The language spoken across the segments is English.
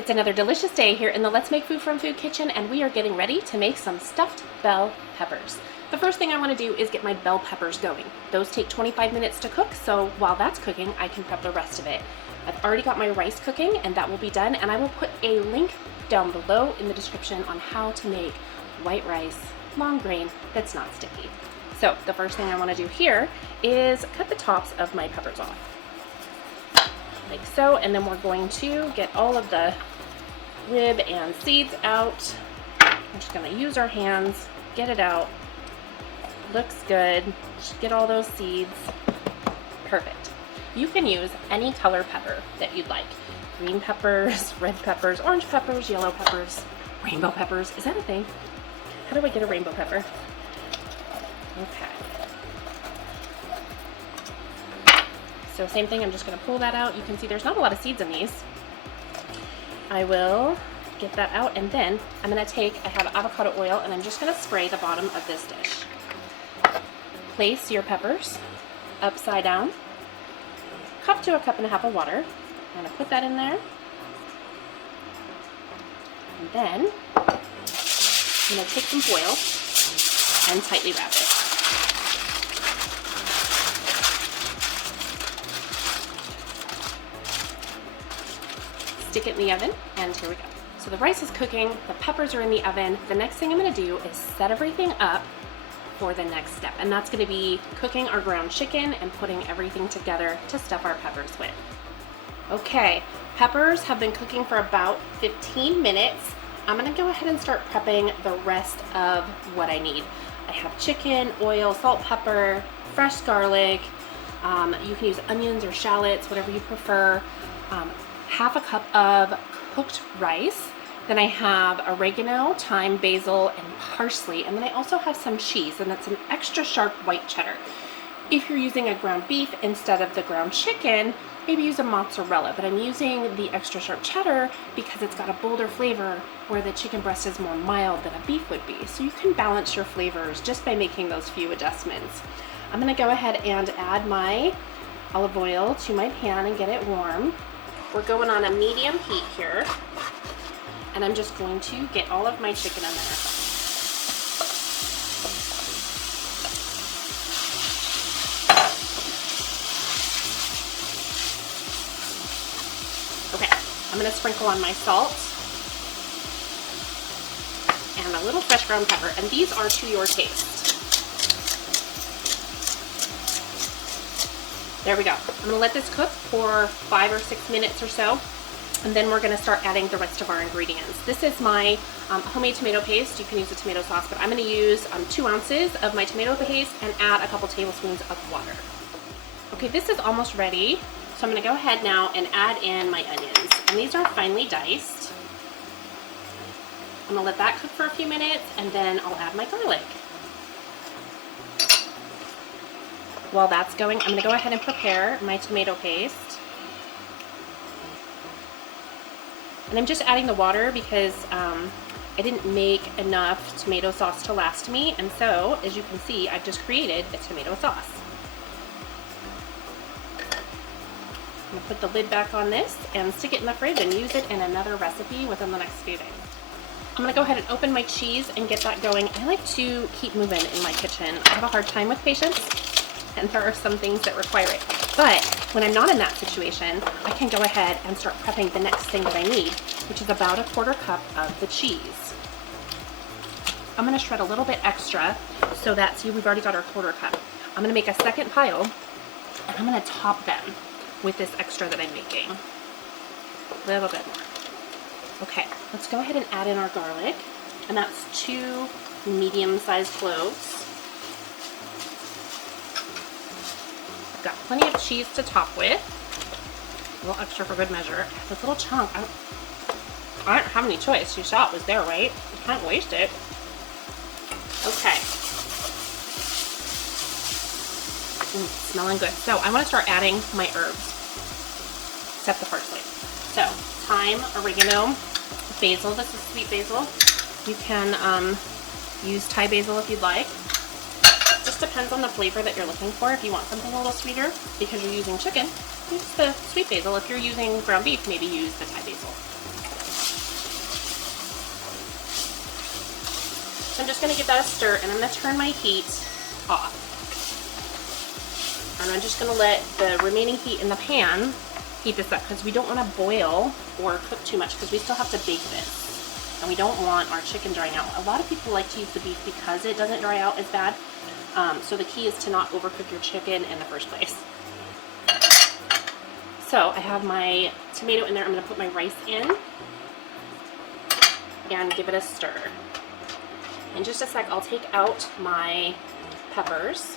It's another delicious day here in the Let's Make Food from Food kitchen, and we are getting ready to make some stuffed bell peppers. The first thing I want to do is get my bell peppers going. Those take 25 minutes to cook, so while that's cooking, I can prep the rest of it. I've already got my rice cooking, and that will be done, and I will put a link down below in the description on how to make white rice, long grain, that's not sticky. So the first thing I want to do here is cut the tops of my peppers off. Like so, and then we're going to get all of the rib and seeds out. We're just going to use our hands, get it out. Looks good. Just get all those seeds. Perfect. You can use any color pepper that you'd like. Green peppers, red peppers, orange peppers, yellow peppers, rainbow peppers. Is that a thing? How do I get a rainbow pepper? Okay. So same thing, I'm just going to pull that out. You can see there's not a lot of seeds in these. I will get that out, and then I'm going to take, I have avocado oil, and I'm just going to spray the bottom of this dish. Place your peppers upside down, cup to a cup and a half of water. I'm going to put that in there. And then I'm going to take some foil and tightly wrap it. Stick it in the oven, and here we go. So the rice is cooking, the peppers are in the oven. The next thing I'm going to do is set everything up for the next step, and that's going to be cooking our ground chicken and putting everything together to stuff our peppers with. Okay, peppers have been cooking for about 15 minutes. I'm going to go ahead and start prepping the rest of what I need. I have chicken, oil, salt, pepper, fresh garlic. You can use onions or shallots, whatever you prefer. Half a cup of cooked rice. Then I have oregano, thyme, basil, and parsley. And then I also have some cheese, and that's an extra sharp white cheddar. If you're using a ground beef instead of the ground chicken, maybe use a mozzarella, but I'm using the extra sharp cheddar because it's got a bolder flavor where the chicken breast is more mild than a beef would be. So you can balance your flavors just by making those few adjustments. I'm gonna go ahead and add my olive oil to my pan and get it warm. We're going on a medium heat here, and I'm just going to get all of my chicken in there. Okay, I'm going to sprinkle on my salt and a little fresh ground pepper, and these are to your taste. There we go. I'm going to let this cook for 5 or 6 minutes or so, and then we're going to start adding the rest of our ingredients. This is my homemade tomato paste. You can use a tomato sauce, but I'm going to use 2 ounces of my tomato paste and add a couple tablespoons of water. Okay, this is almost ready, so I'm going to go ahead now and add in my onions, and these are finely diced. I'm going to let that cook for a few minutes, and then I'll add my garlic. While that's going, I'm going to go ahead and prepare my tomato paste. And I'm just adding the water because I didn't make enough tomato sauce to last me, and so, as you can see, I've just created a tomato sauce. I'm going to put the lid back on this and stick it in the fridge and use it in another recipe within the next few days. I'm going to go ahead and open my cheese and get that going. I like to keep moving in my kitchen. I have a hard time with patience, and there are some things that require it. But when I'm not in that situation, I can go ahead and start prepping the next thing that I need, which is about a 1/4 cup of the cheese. I'm going to shred a little bit extra so that, see, we've already got our 1/4 cup. I'm going to make a second pile, and I'm going to top them with this extra that I'm making. A little bit more. Okay, let's go ahead and add in our garlic, and that's 2 medium-sized cloves. Got plenty of cheese to top with. A little extra for good measure. This little chunk, I don't have any choice. You saw it was there, right? You can't waste it. Okay. Smelling good. So I want to start adding my herbs, except the parsley. So thyme, oregano, basil. This is sweet basil. You can use Thai basil if you'd like. Just depends on the flavor that you're looking for. If you want something a little sweeter because you're using chicken, use the sweet basil. If you're using ground beef, maybe use the Thai basil. So I'm just gonna give that a stir, and I'm gonna turn my heat off. And I'm just gonna let the remaining heat in the pan heat this up, because we don't wanna boil or cook too much, because we still have to bake this. And we don't want our chicken drying out. A lot of people like to use the beef because it doesn't dry out as bad. So the key is to not overcook your chicken in the first place. So I have my tomato in there. I'm gonna put my rice in and give it a stir. In just a sec, I'll take out my peppers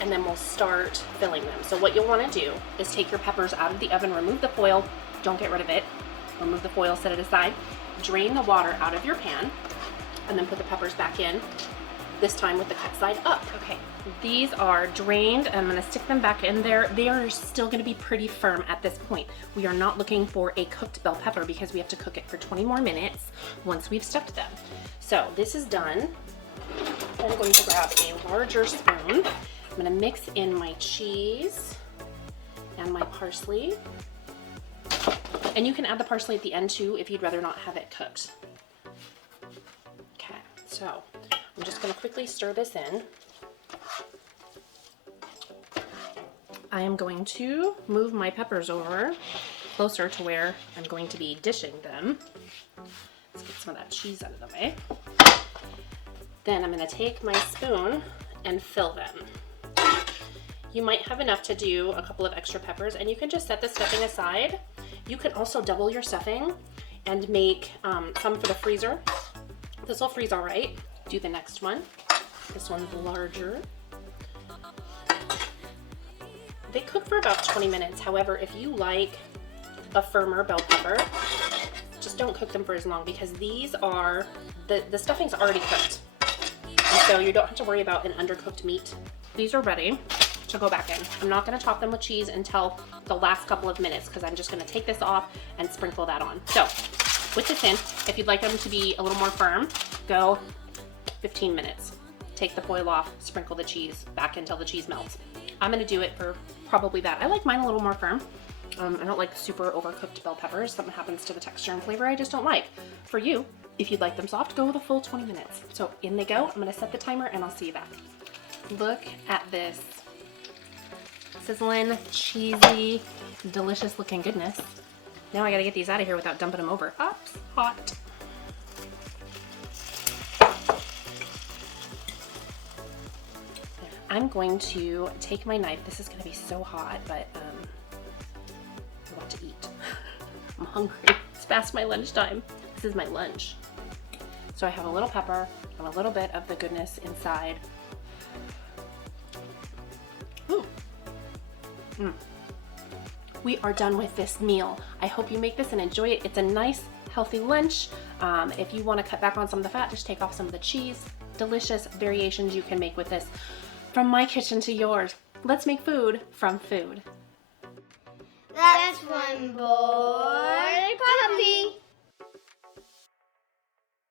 and then we'll start filling them. So what you'll wanna do is take your peppers out of the oven, remove the foil, don't get rid of it. Remove the foil, set it aside, drain the water out of your pan, and then put the peppers back in, this time with the cut side up. Okay, these are drained, and I'm gonna stick them back in there. They are still gonna be pretty firm at this point. We are not looking for a cooked bell pepper because we have to cook it for 20 more minutes once we've stuffed them. So this is done. I'm going to grab a larger spoon. I'm gonna mix in my cheese and my parsley. And you can add the parsley at the end too if you'd rather not have it cooked. Okay, so I'm just gonna quickly stir this in. I am going to move my peppers over closer to where I'm going to be dishing them. Let's get some of that cheese out of the way. Then I'm gonna take my spoon and fill them. You might have enough to do a couple of extra peppers, and you can just set the stuffing aside. You can also double your stuffing and make some for the freezer. This will freeze all right. Do the next one. This one's larger. They cook for about 20 minutes. However, if you like a firmer bell pepper, just don't cook them for as long, because these are, the stuffing's already cooked. And so you don't have to worry about an undercooked meat. These are ready to go back in. I'm not gonna top them with cheese until the last couple of minutes, because I'm just gonna take this off and sprinkle that on. So with this in, if you'd like them to be a little more firm, go 15 minutes. Take the foil off, sprinkle the cheese back until the cheese melts. I'm gonna do it for probably that. I like mine a little more firm. I don't like super overcooked bell peppers. Something happens to the texture and flavor I just don't like. For you, if you'd like them soft, go with a full 20 minutes. So in they go. I'm gonna set the timer and I'll see you back. Look at this sizzling, cheesy, delicious looking goodness. Now I gotta get these out of here without dumping them over. Oops, hot. I'm going to take my knife. This is gonna be so hot, but I want to eat. I'm hungry. It's past my lunchtime. This is my lunch. So I have a little pepper and a little bit of the goodness inside. Ooh. We are done with this meal. I hope you make this and enjoy it. It's a nice, healthy lunch. If you want to cut back on some of the fat, just take off some of the cheese. Delicious variations you can make with this. From my kitchen to yours, let's make food from food. That's one boy puppy.